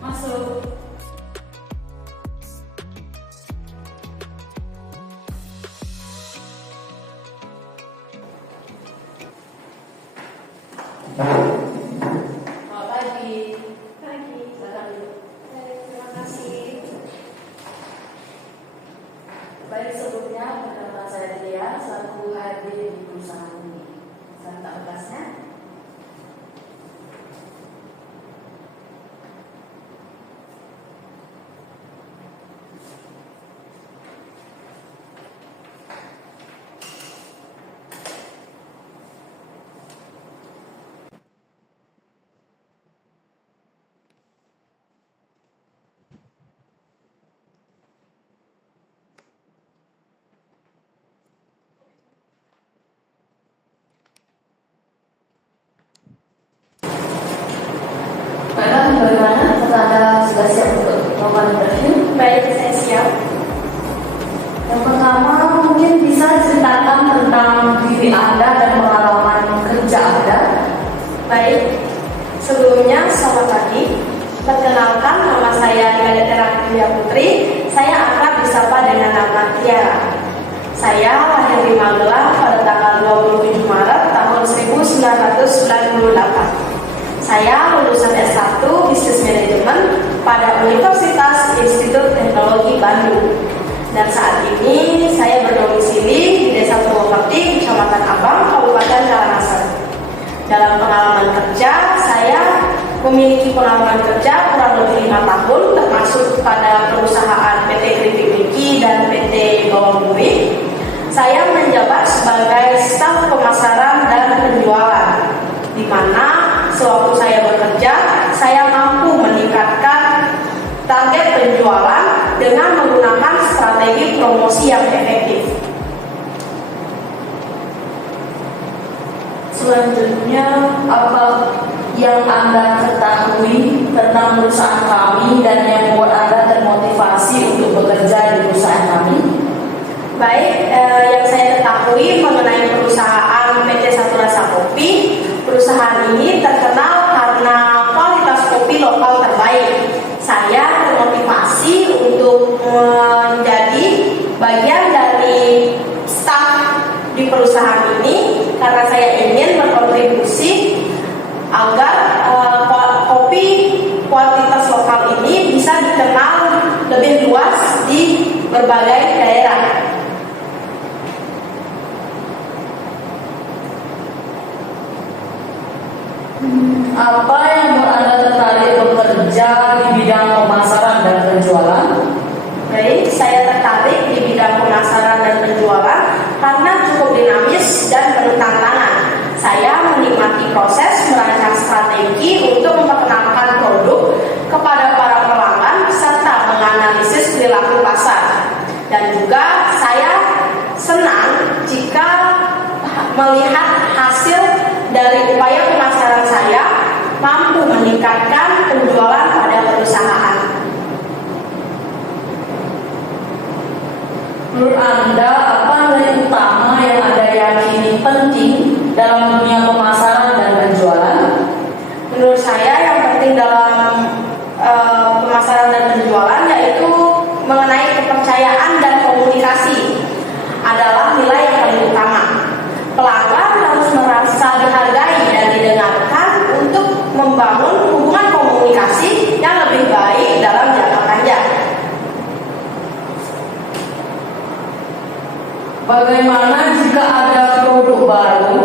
Masuk. Selamat pagi. Pagi. Silakan duduk. Baik, terima kasih. Baik, sebelumnya perkenalkan saya Tia, selaku HRD di perusahaan ini. Saya minta berkasnya. Baiklah, bagaimana? Apakah Anda sudah siap untuk melakukan interview? Baik, saya siap. Yang pertama, mungkin bisa ceritakan tentang diri Anda dan pengalaman kerja Anda. Baik, sebelumnya selamat pagi. Perkenalkan, nama saya Nika Dia Putri. Saya akrab disapa dengan nama Tiara. Saya lahir di Magelang pada tanggal 27 Maret tahun 1998. Saya lulusan S1 Bisnis Manajemen pada Universitas Institut Teknologi Bandung. Dan saat ini saya berdomisili di Desa Purwokerti, Kecamatan Abang, Kabupaten Karangasem. Dalam pengalaman kerja, saya memiliki pengalaman kerja kurang lebih 5 tahun, termasuk pada perusahaan PT Kritik Niki dan PT Bawang Bumi. Saya menjabat sebagai staf pemasaran dan penjualan, di mana sewaktu saya bekerja, saya mampu meningkatkan target penjualan dengan menggunakan strategi promosi yang efektif. Selanjutnya, apa yang Anda ketahui tentang perusahaan kami dan yang membuat Anda termotivasi untuk bekerja di perusahaan kami? Baik, yang saya ketahui mengenai perusahaan PT Satu Rasa Kopi, perusahaan ini terkenal karena kualitas kopi lokal terbaik. Saya termotivasi untuk menjadi bagian dari staf di perusahaan ini karena saya ingin berkontribusi agar kopi kualitas lokal ini bisa dikenal lebih luas di berbagai daerah. Apa yang membuat Anda tertarik bekerja di bidang pemasaran dan penjualan? Baik, saya tertarik di bidang pemasaran dan penjualan karena cukup dinamis dan penuh tantangan. Saya menikmati proses merancang strategi untuk memperkenalkan produk kepada para pelanggan serta menganalisis perilaku pasar. Dan juga saya senang jika melihat hasil dari upaya pemasaran saya mampu meningkatkan penjualan pada perusahaan. Menurut Anda, apa nilai utama yang Anda yakini penting dalam dunia pemasaran dan penjualan? Menurut saya yang penting dalam pemasaran dan penjualan yaitu mengenai kepercayaan dan komunikasi adalah nilai yang paling utama. Pelanggan harus merasa dihargai dan didengarkan untuk membangun hubungan komunikasi yang lebih baik dalam jangka panjang. Bagaimana jika ada produk baru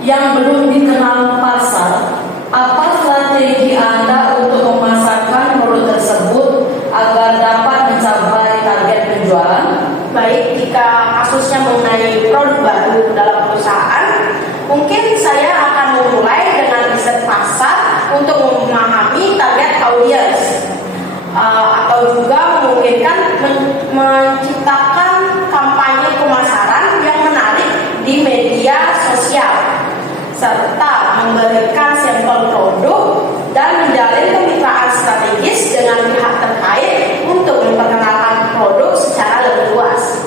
yang belum dikenal pasar? Apa strategi Anda untuk memasarkan produk tersebut agar dapat mencapai target penjualan? Baik, jika kasusnya mengenai produk baru dalam perusahaan, mungkin saya akan memulai dengan riset pasar untuk memahami target audiens, atau juga memungkinkan menciptakan kampanye pemasaran yang menarik di media sosial, serta memberikan sampel produk dan menjalin kemitraan strategis dengan pihak terkait untuk memperkenalkan produk secara lebih luas.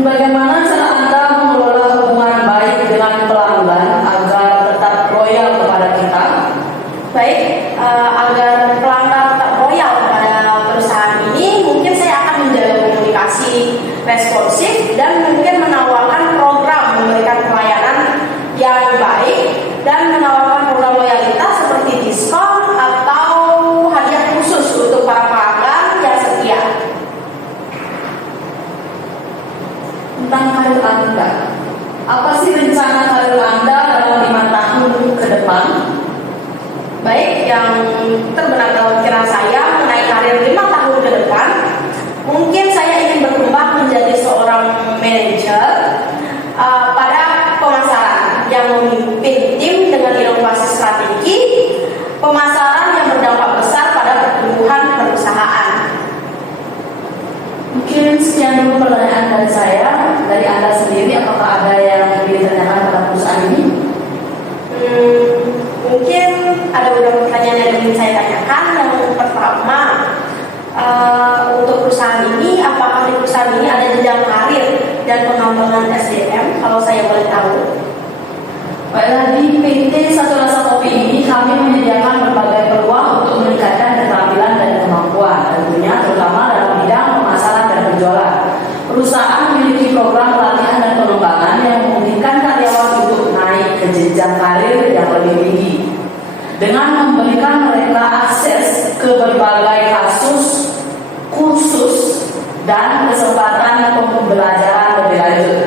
Bagaimana cara Anda mengelola hubungan baik responsif dan mungkin menawarkan program memberikan pelayanan yang baik dan menawarkan program loyalitas seperti diskon atau hadiah khusus untuk para pelanggan yang setia. Tentang karir Anda, apa sih rencana karir Anda dalam 5 tahun ke depan? Baik, yang terbenak dalam pikiran saya mengenai karir 5 tahun ke depan, mungkin saya ingin berkembang menjadi seorang manajer pada pemasaran yang memimpin tim dengan inovasi strategi pemasaran yang berdampak besar pada pertumbuhan perusahaan. Mungkin sekian dulu pertanyaan dari saya. Dari Anda sendiri, apakah ada yang ingin ditanyakan pada perusahaan ini? Mungkin ada beberapa pertanyaan yang ingin saya tanyakan. Yang pertama, untuk perusahaan ini, apakah di perusahaan ini ada jenjang karir dan pengembangan SDM? Kalau saya boleh tahu. Baiklah, di PT Satu Rasa Kopi ini kami menyediakan berbagai peluang untuk meningkatkan keterampilan dan kemampuan, tentunya terutama dalam bidang pemasaran dan penjualan. Perusahaan memiliki program pelatihan dan pengembangan yang memungkinkan karyawan untuk naik ke jenjang karir yang lebih tinggi dengan memberikan mereka akses ke berbagai kasus, kursus, dan kesempatan pembelajaran lebih lanjut.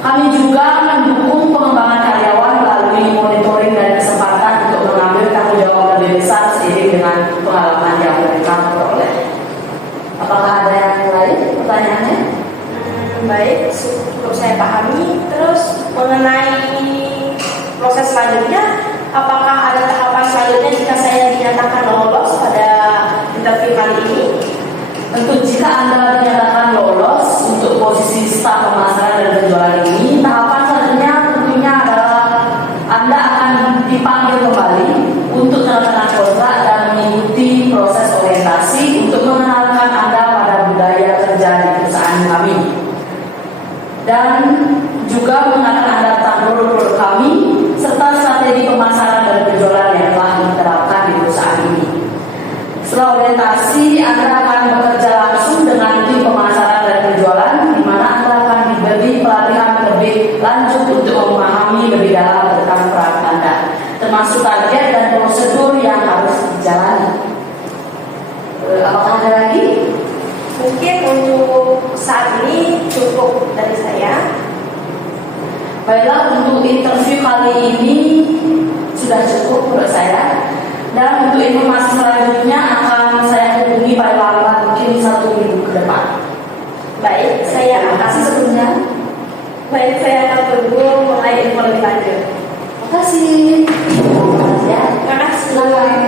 Kami juga mendukung pengembangan karyawan melalui monitoring dan kesempatan untuk mengambil tanggung jawab lebih besar seiring dengan pengalaman yang mereka peroleh. Apakah ada yang lain pertanyaannya? Baik, cukup saya pahami. Terus mengenai proses selanjutnya, apakah ada tahapan selanjutnya jika saya dinyatakan lolos pada interview kali ini? Tentu jika Anda dinyatakan lolos untuk posisi staf pemasaran dan penjualan ini, tahapan selanjutnya tentunya adalah Anda akan dipanggil kembali untuk tanda tangan kontrak dan mengikuti proses orientasi untuk mengenalkan Anda pada budaya kerja di perusahaan kami. Dan juga mengenalkan Anda tentang produk-produk kami serta strategi pemasaran dan penjualan yang telah diterapkan di perusahaan ini. Setelah orientasi, Anda akan bekerja langsung dengan tim pemasaran dan penjualan, di mana Anda akan diberi pelatihan lebih lanjut untuk memahami lebih dalam tentang peran Anda, termasuk target dan prosedur yang harus dijalani. Apakah ada lagi? Mungkin untuk saat ini cukup dari saya. Baiklah, untuk interview kali ini sudah cukup menurut saya. Dan untuk informasi selanjutnya akan saya hubungi pada lambat mungkin 1 minggu ke depan. Baik, saya Terima kasih sebelumnya. Baik, saya akan tunggu mengenai info lebih lanjut. Terima kasih. Ya, Terima kasih. silakan.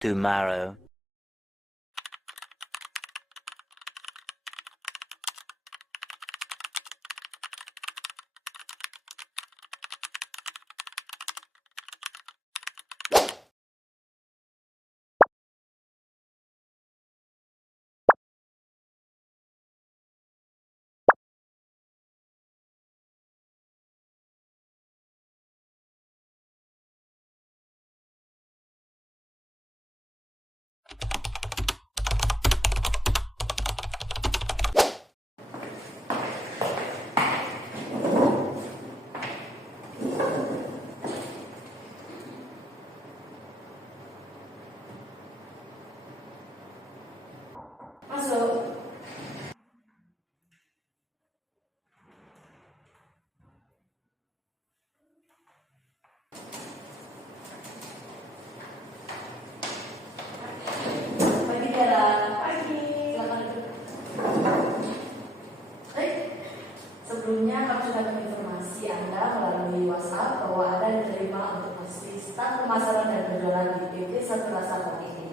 Tomorrow. Masuk. Pagi Tiara. Pagi. Silakan duduk. Baik. Sebelumnya kami sudah menginformasi Anda melalui WhatsApp bahwa Anda diterima untuk posisi staf pemasaran dan penjualan di PT Satu Rasa Kopi ini.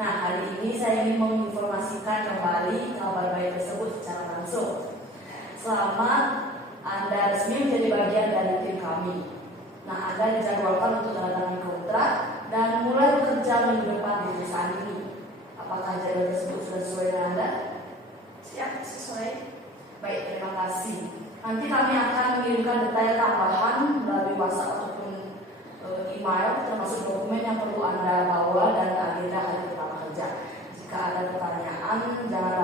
Nah, hari ini saya ingin menginformasikan kembali kabar baik tersebut secara langsung. Selamat, Anda resmi menjadi bagian dari tim kami. Nah, Anda dijadwalkan untuk tanda tangan kontrak dan mulai bekerja minggu depan di perusahaan ini. Apakah jadwal tersebut sudah sesuai dengan Anda? Siap, sesuai. Baik, terima kasih. Nanti kami akan mengirimkan detail tambahan melalui WhatsApp ataupun email, termasuk dokumen yang perlu Anda bawa dan agenda hari pertama kerja. Jika ada pertanyaan, jangan